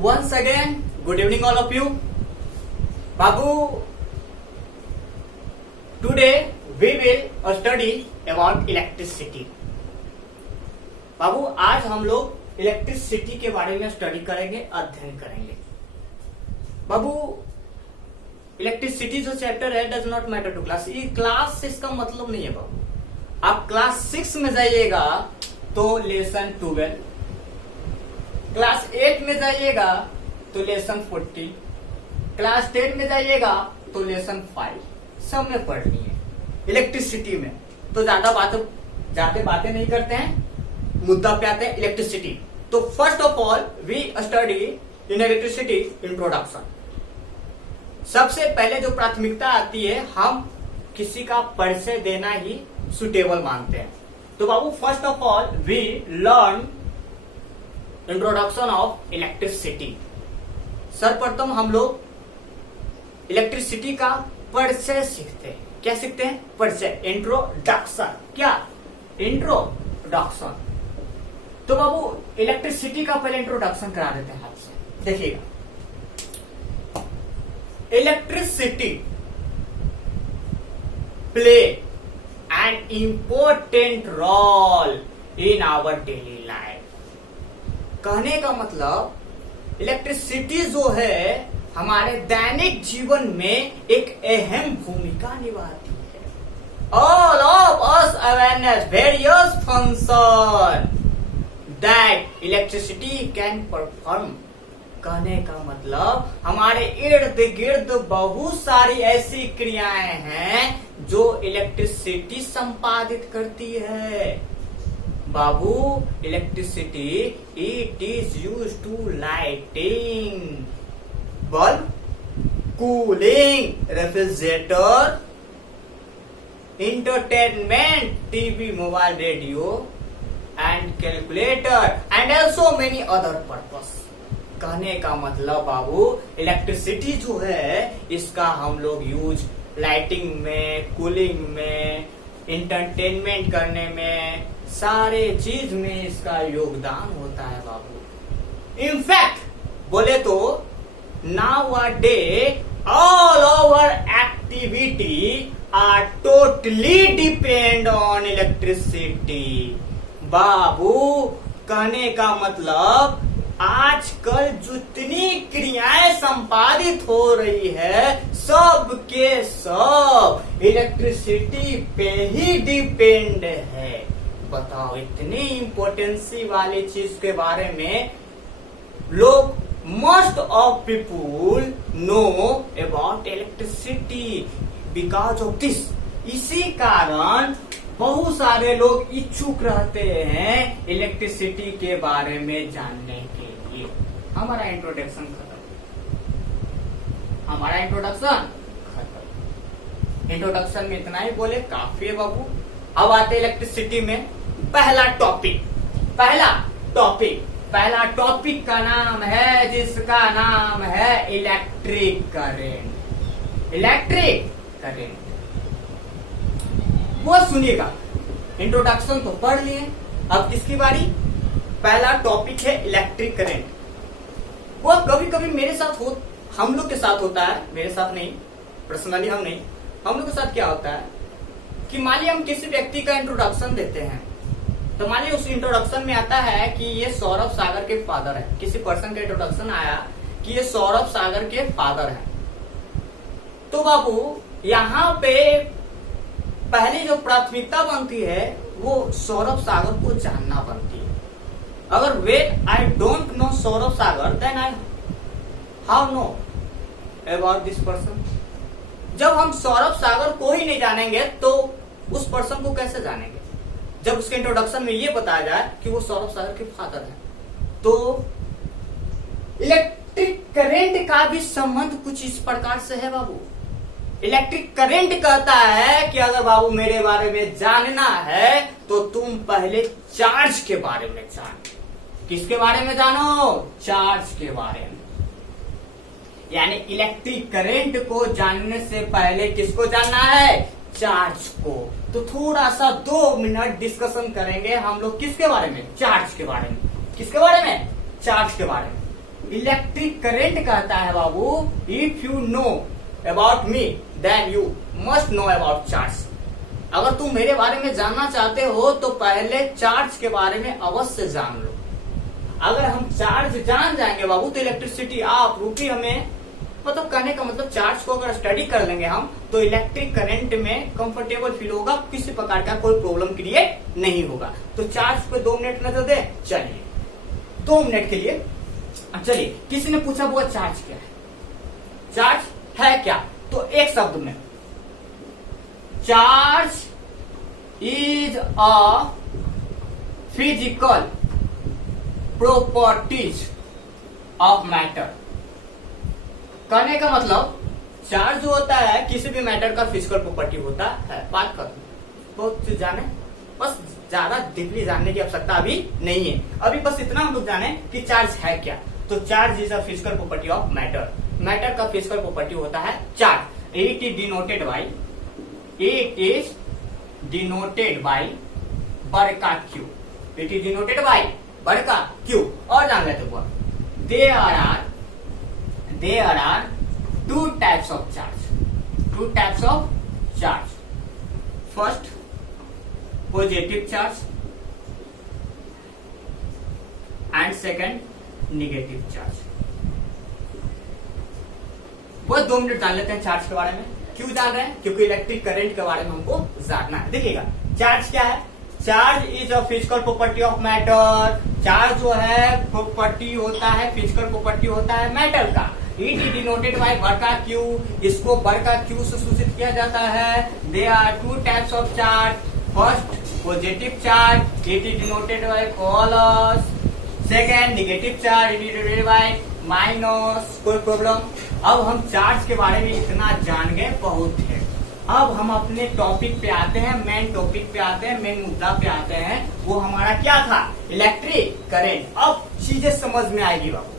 Once again, good evening all of you. Babu, today we will study about electricity. बाबू आज हम लोग electricity के बारे में स्टडी करेंगे, अध्ययन करेंगे. बाबू इलेक्ट्रिसिटी जो चैप्टर है does not matter to class. ये क्लास से इसका मतलब नहीं है बाबू. आप क्लास 6 में जाइएगा तो लेसन 12, क्लास 8 में जाइएगा तो लेसन 14, क्लास 10 में जाइएगा तो लेसन 5 सब में पढ़नी है इलेक्ट्रिसिटी में. तो ज्यादा बातें नहीं करते हैं, मुद्दा पे आते हैं इलेक्ट्रिसिटी. तो first of all we study in electricity introduction. सबसे पहले जो प्राथमिकता आती है, हम किसी का परिचय देना ही सुटेबल मानते हैं. तो बाबू first of all we learn introduction of electricity. सर्वप्रथम हम लोग इलेक्ट्रिसिटी का परिचय सीखते हैं. क्या सीखते हैं? परिचय, इंट्रोडक्शन. क्या? इंट्रोडक्शन. तो बाबू इलेक्ट्रिसिटी का पहले इंट्रोडक्शन करा देते हैं हाथ से. देखिएगा, electricity play an important role in our daily life. कहने का मतलब इलेक्ट्रिसिटी जो है हमारे दैनिक जीवन में एक अहम भूमिका निभाती है. All of us awareness various function that electricity can perform. कहने का मतलब हमारे इर्द गिर्द बहुत सारी ऐसी क्रियाएं हैं जो इलेक्ट्रिसिटी संपादित करती है. बाबू electricity it is use to lighting bulb, cooling refrigerator, entertainment TV, mobile, radio and calculator and also many other purpose. कहने का मतलब बाबू इलेक्ट्रिसिटी जो है इसका हम लोग यूज लाइटिंग में, कूलिंग में, इंटरटेनमेंट करने में, सारे चीज में इसका योगदान होता है बाबू. इनफैक्ट बोले तो nowadays all our activity are totally depend on electricity. बाबू कहने का मतलब आजकल जितनी क्रियाएं संपादित हो रही है सब के सब इलेक्ट्रिसिटी पे ही डिपेंड है. बताओ, इतनी इम्पोर्टेंसी वाली चीज के बारे में लोग most of people know about electricity because of this. इसी कारण बहुत सारे लोग इच्छुक रहते हैं इलेक्ट्रिसिटी के बारे में जानने के लिए. हमारा इंट्रोडक्शन खत्म. इंट्रोडक्शन में इतना ही बोले काफी है बाबू. अब आते इलेक्ट्रिसिटी में पहला टॉपिक का नाम है, जिसका नाम है इलेक्ट्रिक करंट. इलेक्ट्रिक करंट वो सुनिएगा. इंट्रोडक्शन तो पढ़ लिए, अब किसकी बारी? पहला टॉपिक है इलेक्ट्रिक करंट. वो कभी कभी मेरे साथ हम लोग के साथ होता है, मेरे साथ नहीं, पर्सनली हम लोग के साथ क्या होता है कि मान लीजिए हम किसी व्यक्ति का इंट्रोडक्शन देते हैं, तो मान लीजिए उस इंट्रोडक्शन में आता है कि ये सौरभ सागर के फादर है. किसी पर्सन का इंट्रोडक्शन आया कि ये सौरभ सागर के फादर है. तो बाबू यहाँ पे पहली जो प्राथमिकता बनती है वो सौरभ सागर को जानना बनती है. अगर when I don't know Saurabh Sagar then I how know about this person. जब हम सौरभ सागर को ही नहीं जानेंगे तो उस पर्सन को कैसे जानेंगे? जब उसके इंट्रोडक्शन में ये बताया जाए कि वो सौरभ सागर के फादर है. तो इलेक्ट्रिक करंट का भी संबंध कुछ इस प्रकार से है बाबू. इलेक्ट्रिक करंट कहता है कि अगर बाबू मेरे बारे में जानना है तो तुम पहले चार्ज के बारे में जानो. किसके बारे में जानो? चार्ज के बारे में. यानी इलेक्ट्रिक करंट को जानने से पहले किसको जानना है? चार्ज को. तो थोड़ा सा 2 मिनट डिस्कशन करेंगे हम लोग किसके बारे में? चार्ज के बारे में. किसके बारे में? चार्ज के बारे में. इलेक्ट्रिक करंट कहता है बाबू, if you know about me then you must know about charge. अगर तुम मेरे बारे में जानना चाहते हो तो पहले चार्ज के बारे में अवश्य जान लो। अगर हम चार्ज जान जाएंगे बाबू तो इलेक्ट्रिसिटी आप रूपी हमें, मतलब कहने का मतलब चार्ज को अगर स्टडी कर लेंगे हम तो इलेक्ट्रिक करंट में कंफर्टेबल फील होगा, किसी प्रकार का कोई प्रॉब्लम क्रिएट नहीं होगा। तो चार्ज पे 2 मिनट नजर दे। चलिए 2 मिनट के लिए चलिए, किसी ने पूछा वो चार्ज क्या है, चार्ज है क्या? तो एक शब्द में, charge is a physical properties of matter. कहने का मतलब चार्ज जो होता है किसी भी मैटर का फिजिकल प्रॉपर्टी होता है। बात कर बहुत चीज जाने, बस ज्यादा डीपली जानने की आवश्यकता अभी नहीं है। अभी बस इतना हम लोग जाने कि चार्ज है क्या। तो charge is a physical property of matter. Matter का फिजिकल प्रॉपर्टी होता है charge. It is denoted by बड़का Q. It is denoted by बड़का क्यू। और जान लेते हुआ, there are 2 types of charge. 2 types of charge. First, positive charge and second, negative charge. वो 2 मिनट जान लेते हैं चार्ज के बारे में। क्यों जान रहे हैं? क्योंकि इलेक्ट्रिक करंट के बारे में हमको जानना है। देखिएगा चार्ज क्या है। Charge is a physical property of matter. Charge जो है प्रॉपर्टी होता है, फिजिकल प्रॉपर्टी होता है मैटर का। इट इज डिनोटेड बाय बड़का क्यू। इसको बड़का क्यू से सूचित किया जाता है। They are 2 types of charge. First positive charge, it is denoted by plus. Second negative charge, it is denoted by minus. कोई प्रॉब्लम? अब हम चार्ज के बारे में इतना जान गए, बहुत है। अब हम अपने टॉपिक पे आते हैं, मेन टॉपिक पे आते हैं, मेन मुद्दा पे आते हैं। वो हमारा क्या था? Electric current. अब चीजें समझ में आएगी बाबू,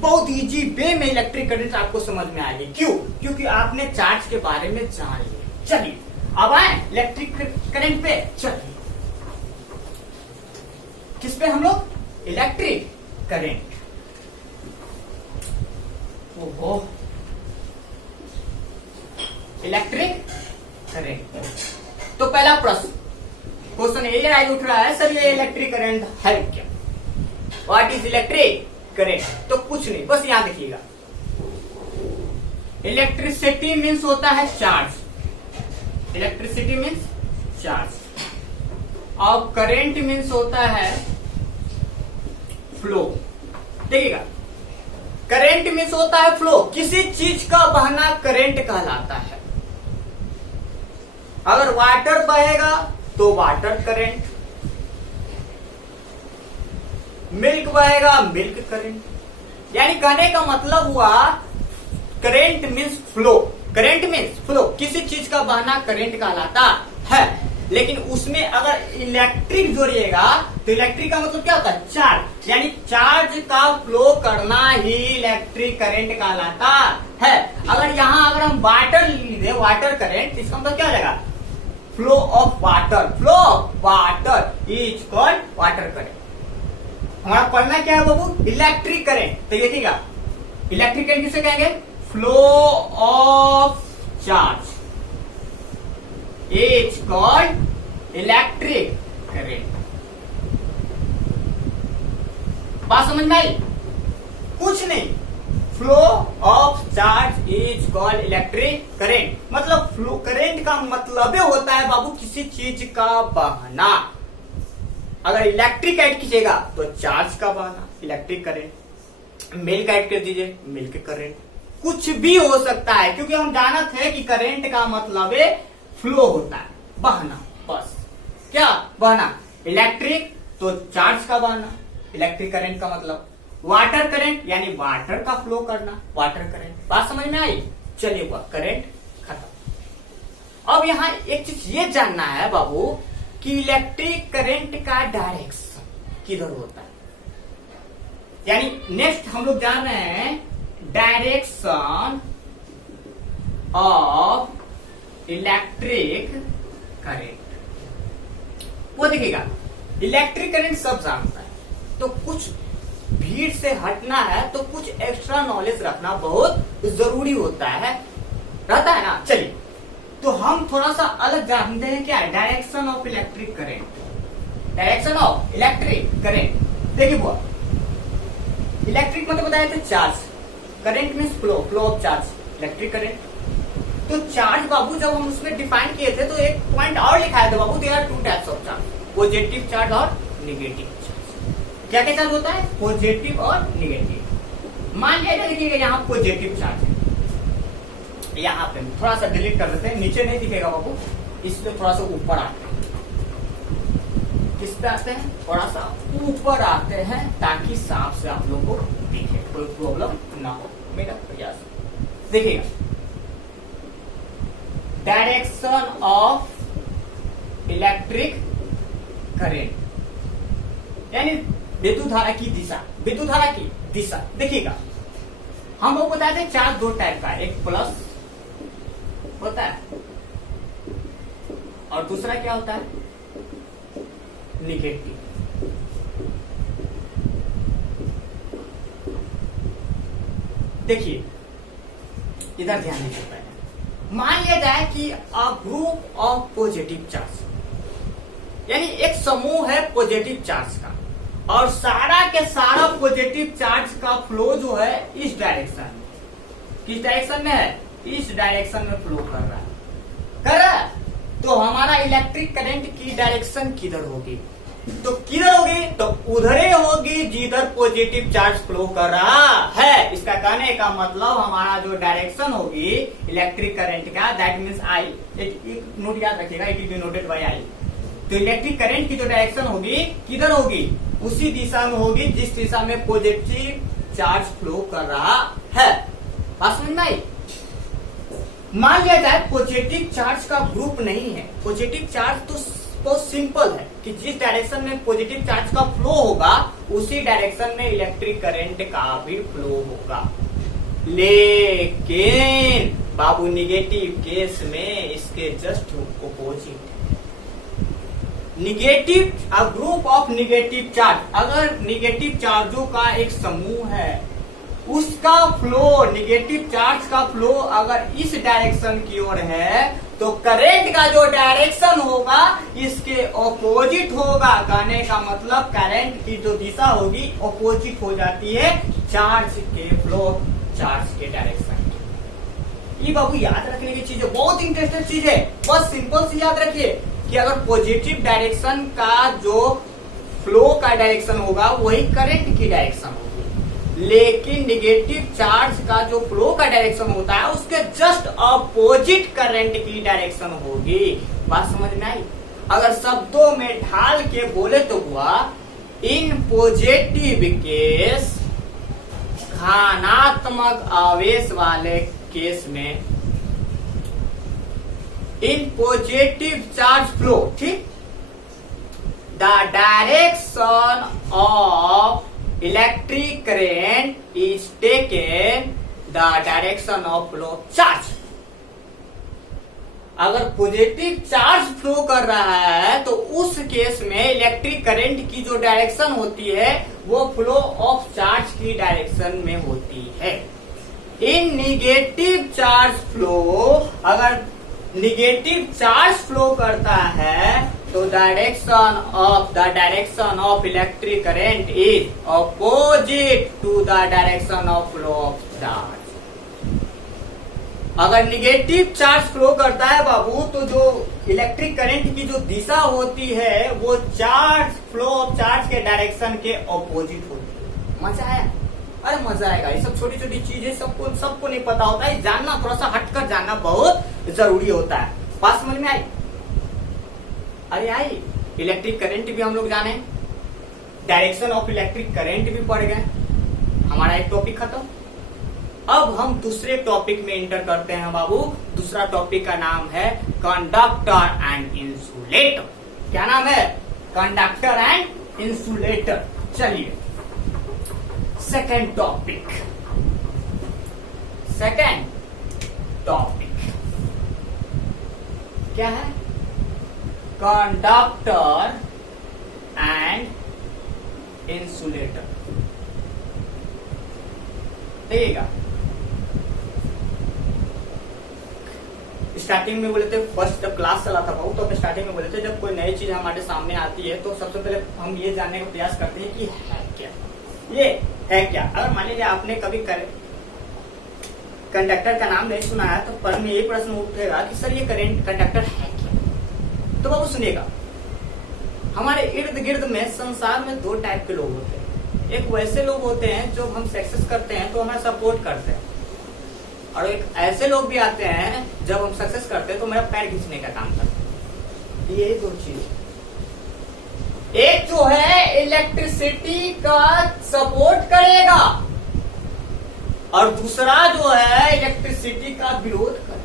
बहुत इजी वे में इलेक्ट्रिक करंट आपको समझ में आएगी। क्यों? क्योंकि आपने चार्ज के बारे में जान लिया। चलिए अब आए इलेक्ट्रिक करंट पे। चलिए किस पे हम लोग? Electric current. ओहो, इलेक्ट्रिक करंट। तो पहला प्रश्न, क्वेश्चन ये आज उठ रहा है, सर ये इलेक्ट्रिक करंट है क्या? What is electric current? तो कुछ नहीं, बस यहां देखिएगा, इलेक्ट्रिसिटी मीन्स होता है चार्ज। इलेक्ट्रिसिटी मीन्स चार्ज और करंट मीन्स होता है फ्लो। देखिएगा करंट मीन्स होता है फ्लो। किसी चीज का बहना करंट कहलाता है। अगर वाटर बहेगा तो वाटर करंट, मिल्क बहेगा मिल्क करंट। यानी कहने का मतलब हुआ current means flow. Current means flow, किसी चीज का बहना करंट कहलाता है। लेकिन उसमें अगर इलेक्ट्रिक जोड़िएगा तो इलेक्ट्रिक का मतलब क्या होता है? चार्ज। यानी चार्ज का फ्लो करना ही इलेक्ट्रिक करंट कहलाता है। अगर यहाँ अगर हम वाटर लीजिए, वाटर करंट, इसका मतलब क्या हो जाएगा? Flow of water. Flow of water is called water current. हमारा पढ़ना क्या है बाबू? Electric current. तो देखिएगा इलेक्ट्रिक करंट किसे कहेंगे? Flow of charge is called electric current. बात समझ में आई? कुछ नहीं, flow of charge is called electric current. मतलब फ्लो करंट का मतलब होता है बाबू किसी चीज का बहना। अगर इलेक्ट्रिक ऐड कीजिएगा तो चार्ज का बहना, इलेक्ट्रिक करंट। मिल्क ऐड कर दीजिए, मिल्क करंट। कुछ भी हो सकता है, क्योंकि हम जानते हैं कि करंट का मतलब फ्लो होता है, बहना। बस क्या बहना? इलेक्ट्रिक तो चार्ज का बहना, इलेक्ट्रिक करंट का मतलब। वाटर करंट यानी वाटर का फ्लो करना, वाटर करंट। बात समझ में आई? चलिए वह करंट खत्म। अब यहाँ एक चीज ये जानना है बाबू कि इलेक्ट्रिक करंट का डायरेक्शन किधर होता है। यानी नेक्स्ट हम लोग जान रहे हैं डायरेक्शन ऑफ इलेक्ट्रिक करंट। वो देखिएगा इलेक्ट्रिक करंट सब जानता है, तो कुछ भी लीड से हटना है तो कुछ एक्स्ट्रा नॉलेज रखना बहुत जरूरी होता है, रहता है ना। चलिए तो हम थोड़ा सा अलग जानते हैं, क्या है direction of electric current. Direction of electric current, देखिए बुआ, इलेक्ट्रिक मतलब बताया था charge, current means flow, flow of charge, electric current. तो चार्ज बाबू जब हम उसमें डिफाइन किए थे तो एक पॉइंट और लिखाया था बाबू, there are two types of charge, positive charge और निगेटिव चार्ज। क्या क्या चार्ज होता है, पॉजिटिव और निगेटिव। मान लिया देखिएगा यहाँ पॉजिटिव चार्ज है, यहाँ पे थोड़ा सा डिलीट कर देते हैं, नीचे नहीं दिखेगा बाबू, इसलिए थोड़ा सा ऊपर आते हैं। किस पे आते हैं, थोड़ा सा ऊपर आते हैं ताकि साफ से आप लोग को दिखे, कोई प्रॉब्लम ना हो, मेरा प्रयास। देखिएगा डायरेक्शन ऑफ इलेक्ट्रिक करंट यानी विद्युत धारा की दिशा, विद्युत धारा की दिशा। देखिएगा हम लोग बताते हैं चार्ज दो टाइप का है, एक प्लस होता है और दूसरा क्या होता है, निगेटिव। देखिए इधर ध्यान नहीं देता है। मान लिया जाए कि a group of positive charge, यानी एक समूह है पॉजिटिव चार्ज का और सारा के सारा पॉजिटिव चार्ज का फ्लो जो है इस डायरेक्शन में, किस डायरेक्शन में है, इस डायरेक्शन में फ्लो कर रहा है। तो हमारा इलेक्ट्रिक करंट की डायरेक्शन किधर होगी, तो किधर होगी, तो उधर ही होगी जिधर पॉजिटिव चार्ज फ्लो कर रहा है। इसका कहने का मतलब हमारा जो डायरेक्शन होगी इलेक्ट्रिक करंट का, दैट मीन्स आई, एक नोट याद रखिएगा, it will be noted by I. तो इलेक्ट्रिक करंट की जो डायरेक्शन होगी किधर होगी, उसी दिशा में होगी जिस दिशा में पॉजिटिव चार्ज फ्लो कर रहा है। बात समझ में आई। मान लिया जाए पॉजिटिव चार्ज का ग्रुप नहीं है, पॉजिटिव चार्ज तो बहुत सिंपल है कि जिस डायरेक्शन में पॉजिटिव चार्ज का फ्लो होगा उसी डायरेक्शन में इलेक्ट्रिक करंट का भी फ्लो होगा। लेकिन बाबू निगेटिव केस में इसके जस्ट ऑपोजिट है। Negative, a group of negative charge, अगर निगेटिव चार्जों का एक समूह है उसका फ्लो, निगेटिव चार्ज का फ्लो अगर इस डायरेक्शन की ओर है तो करंट का जो डायरेक्शन होगा इसके ऑपोजिट होगा। कहने का मतलब करंट की जो दिशा होगी ऑपोजिट हो जाती है चार्ज के फ्लो, चार्ज के डायरेक्शन की। ये बाबू याद रखने की चीज है, बहुत इंटरेस्टेड चीज है, बस सिंपल सी याद रखिए कि अगर पॉजिटिव डायरेक्शन का जो फ्लो का डायरेक्शन होगा वही करंट की डायरेक्शन होगी, लेकिन निगेटिव चार्ज का जो फ्लो का डायरेक्शन होता है उसके जस्ट अपोजिट करंट की डायरेक्शन होगी। बात समझ में आई। अगर शब्दों में ढाल के बोले तो हुआ, इन पॉजिटिव केस, धनात्मक आवेश वाले केस में, इन पॉजिटिव चार्ज फ्लो, ठीक, the direction of electric current is taken the direction of flow charge. अगर पॉजिटिव चार्ज फ्लो कर रहा है तो उस केस में इलेक्ट्रिक करंट की जो डायरेक्शन होती है वो फ्लो ऑफ चार्ज की डायरेक्शन में होती है। इन निगेटिव चार्ज फ्लो, अगर निगेटिव चार्ज फ्लो करता है तो direction of electric current is opposite to the direction of flow of charge. अगर निगेटिव चार्ज फ्लो करता है बाबू तो जो इलेक्ट्रिक करंट की जो दिशा होती है वो चार्ज, फ्लो ऑफ चार्ज के डायरेक्शन के ऑपोजिट होती है। मजा आया? अरे मजा आएगा। ये सब छोटी छोटी चीजें सबको नहीं पता होता है, जानना, थोड़ा सा हटकर जानना बहुत जरूरी होता है। बात समझ में आई? अरे आई, इलेक्ट्रिक करंट भी हम लोग जाने, डायरेक्शन ऑफ इलेक्ट्रिक करंट भी पढ़ गए, हमारा एक टॉपिक खत्म। अब हम दूसरे टॉपिक में इंटर करते हैं बाबू। दूसरा टॉपिक का नाम है कंडक्टर एंड इंसुलेटर। क्या नाम है? Conductor and insulator. चलिए सेकेंड टॉपिक क्या है? Conductor and insulator. देखिएगा, स्टार्टिंग में बोले थे, फर्स्ट जब क्लास चला था बहुत, तो स्टार्टिंग में बोले थे जब कोई नई चीज हमारे सामने आती है तो सबसे पहले हम ये जानने का प्रयास करते हैं कि है क्या, ये है क्या। अगर मान लीजिए आपने कभी कंडक्टर का नाम नहीं सुना है तो पर में यही प्रश्न उठेगा कि सर ये करंट कंडक्टर है क्या। तो बाबू सुनिएगा, हमारे इर्द गिर्द में संसार में दो टाइप के लोग होते हैं। एक वैसे लोग होते हैं जो हम सक्सेस करते हैं तो हमें सपोर्ट करते हैं, और एक ऐसे लोग भी आते हैं जब हम सक्सेस करते हैं तो मेरा पैर खींचने का काम करते हैं। ये दो चीज, एक जो है इलेक्ट्रिसिटी का सपोर्ट करेगा और दूसरा जो है इलेक्ट्रिसिटी का विरोध करेगा।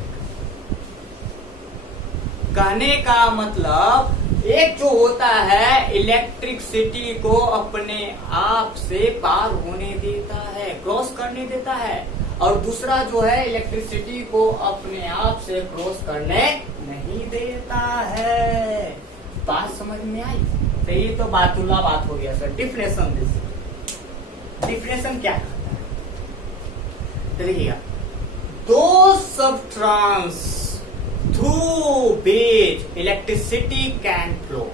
कहने का मतलब, एक जो होता है इलेक्ट्रिसिटी को अपने आप से पार होने देता है, क्रॉस करने देता है, और दूसरा जो है इलेक्ट्रिसिटी को अपने आप से क्रॉस करने नहीं देता है। बात समझ में आई? तो ये तो बातुल्ला बात हो गया सर। डिफिनेशन दीजिए, डिफिनेशन क्या करता है? तो देखिएगा, दो substance through which electricity can flow,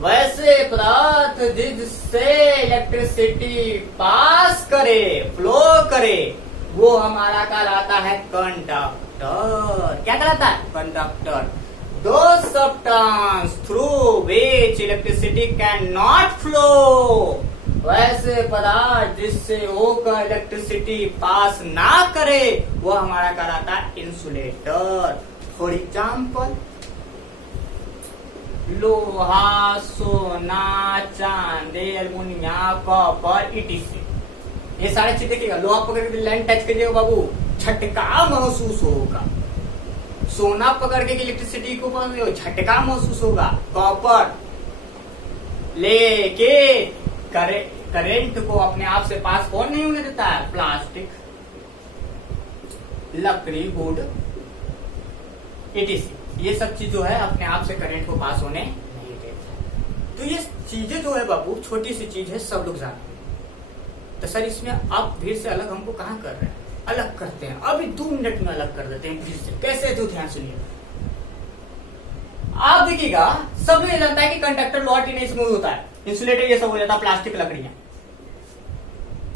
वैसे पदार्थ जिससे इलेक्ट्रिसिटी पास करे, फ्लो करे, वो हमारा कहलाता है कंडक्टर। क्या कहलाता है? कंडक्टर। दो substance through which electricity can not flow, वैसे पदार्थ जिससे होकर इलेक्ट्रिसिटी पास ना करे, वो हमारा कहलाता है इंसुलेटर। फॉर एग्जाम्पल, लोहा, सोना, चांदी, एल्युमिनियम, कॉपर, ETC, ये सारे चीज देखिएगा। लोहा पकड़ के लाइन टच करिएगा बाबू, झटका महसूस होगा। सोना पकड़ के इलेक्ट्रिसिटी को झटका महसूस होगा। कॉपर लेके करेंट को अपने आप से पास कौन नहीं होने देता है? प्लास्टिक, लकड़ी, वुड, ETC, ये सब चीज जो है अपने आप से करंट को पास होने नहीं देता। तो ये चीजें जो है बाबू छोटी सी चीज है, सब लोग जानते हैं। तो सर इसमें आप भीड़ से अलग हमको कहाँ कर रहे हैं? अलग करते हैं, अभी 2 मिनट में अलग कर देते हैं भीड़ से। कैसे? तो ध्यान सुनिए, आप देखिएगा, सब लोग जानता है कि कंडक्टर लोहा टीन स्मूथ होता है, इंसुलेटर ये सब हो जाता है, प्लास्टिक, लकड़ियां।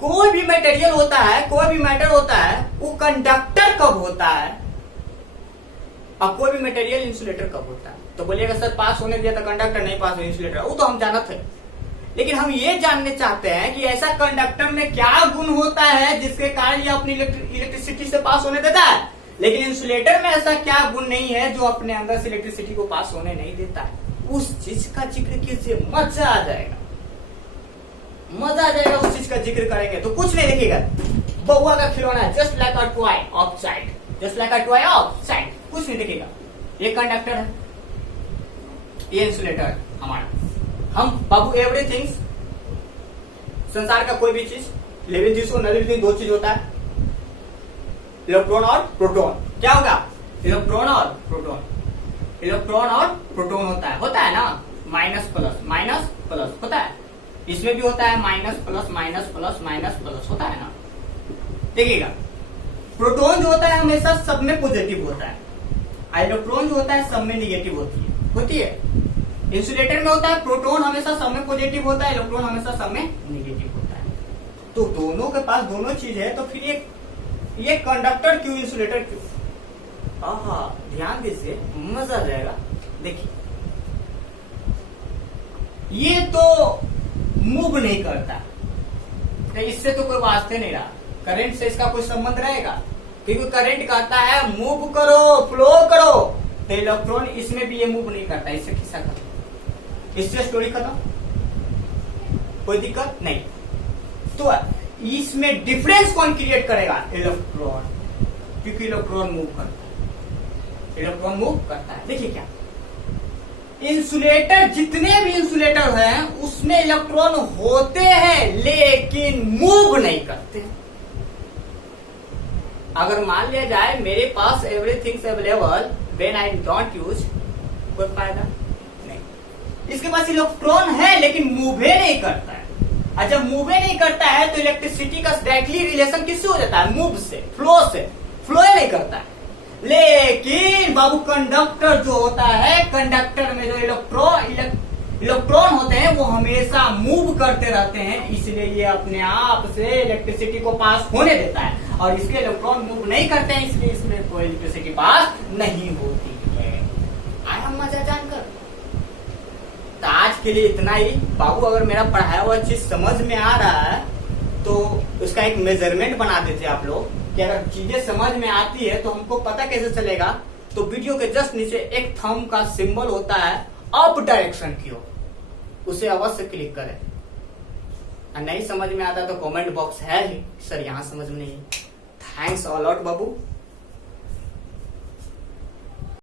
कोई भी मटेरियल होता है, कोई भी मैटर होता है, वो कंडक्टर कब होता है और कोई भी मटेरियल इंसुलेटर कब होता है? तो बोलिएगा सर पास होने दिया था कंडक्टर, नहीं पास हो इंसुलेटर, वो तो हम जानते थे। लेकिन हम ये जानने चाहते हैं कि ऐसा कंडक्टर में क्या गुण होता है जिसके कारण ये अपनी इलेक्ट्रिसिटी से पास होने देता है, लेकिन इंसुलेटर में ऐसा क्या गुण नहीं है जो अपने अंदर से इलेक्ट्रिसिटी को पास होने नहीं देता है। उस चीज का जिक्र कीजिए, मजा आ जाएगा, मजा आ जाएगा। उस चीज का जिक्र करेंगे तो कुछ नहीं देखिएगा, बउआ का खिलौना, just like a toy of side, just like a toy of side, कुछ नहीं दिखेगा। ये कंडक्टर है, ये इंसुलेटर है हमारा। हम बाबू एवरीथिंग, संसार का कोई भी चीज, लिविंग चीज को नॉन लिविंग दो चीज होता है, इलेक्ट्रॉन और प्रोटॉन। क्या होगा? इलेक्ट्रॉन और प्रोटॉन, इलेक्ट्रॉन और प्रोटॉन होता है ना, माइनस प्लस होता है। इसमें भी होता है माइनस प्लस होता है ना। देखिएगा, प्रोटॉन जो होता है हमेशा सब में पॉजिटिव होता है, इलेक्ट्रॉन जो होता है सब में निगेटिव होती है। इंसुलेटर में होता है प्रोटॉन हमेशा सब में पॉजिटिव होता है, इलेक्ट्रॉन हमेशा सब में निगेटिव होता है। तो दोनों के पास दोनों चीज है, तो फिर ये कंडक्टर क्यों, इंसुलेटर क्यों? आहा, ध्यान दीजिए, मजा आ जाएगा। देखिए, ये तो मूव नहीं करता, तो इससे तो कोई वास्ते नहीं रहा, करंट से इसका कोई संबंध रहेगा? क्योंकि करंट कहता है मूव करो, फ्लो करो, तो इलेक्ट्रॉन इसमें भी ये मूव नहीं करता, इससे खिस्सा खत्म, इससे स्टोरी खत्म, कोई दिक्कत नहीं। तो इसमें डिफरेंस कौन क्रिएट करेगा? इलेक्ट्रॉन, क्योंकि इलेक्ट्रॉन मूव करता है, इलेक्ट्रॉन मूव करता है। देखिए क्या, इंसुलेटर, जितने भी इंसुलेटर हैं उसमें इलेक्ट्रॉन होते हैं लेकिन मूव नहीं करते। अगर मान लिया जाए मेरे पास everything available when I don't use, कोई फायदा नहीं। इसके पास इलेक्ट्रॉन है लेकिन मूव ही नहीं करता है। और जब मूव नहीं करता है तो इलेक्ट्रिसिटी का डायरेक्टली रिलेशन किससे हो जाता है? मूव से, फ्लो से। फ्लो ही नहीं करता है। लेकिन बाबू कंडक्टर जो होता है, कंडक्टर में जो इलेक्ट्रॉन होते हैं वो हमेशा मूव करते रहते हैं, इसलिए ये अपने आप से इलेक्ट्रिसिटी को पास होने देता है। और इसके इलेक्ट्रॉन मूव नहीं करते हैं, इसलिए इसमें कोई इलेक्ट्रिसिटी पास नहीं होती है। आया मजा जानकर? तो आज के लिए इतना ही। बाबू अगर मेरा पढ़ाया हुआ चीज समझ में आ रहा है तो उसका एक मेजरमेंट बना देते आप लोग कि अगर चीजें समझ में आती है तो हमको पता कैसे चलेगा। तो वीडियो के जस्ट नीचे एक थंब का सिंबल होता है अप डायरेक्शन की ओर, उसे अवश्य क्लिक करें। और नहीं समझ में आता तो कमेंट बॉक्स है ही, सर यहाँ समझ में नहीं। थैंक्स ऑल आउट बाबू।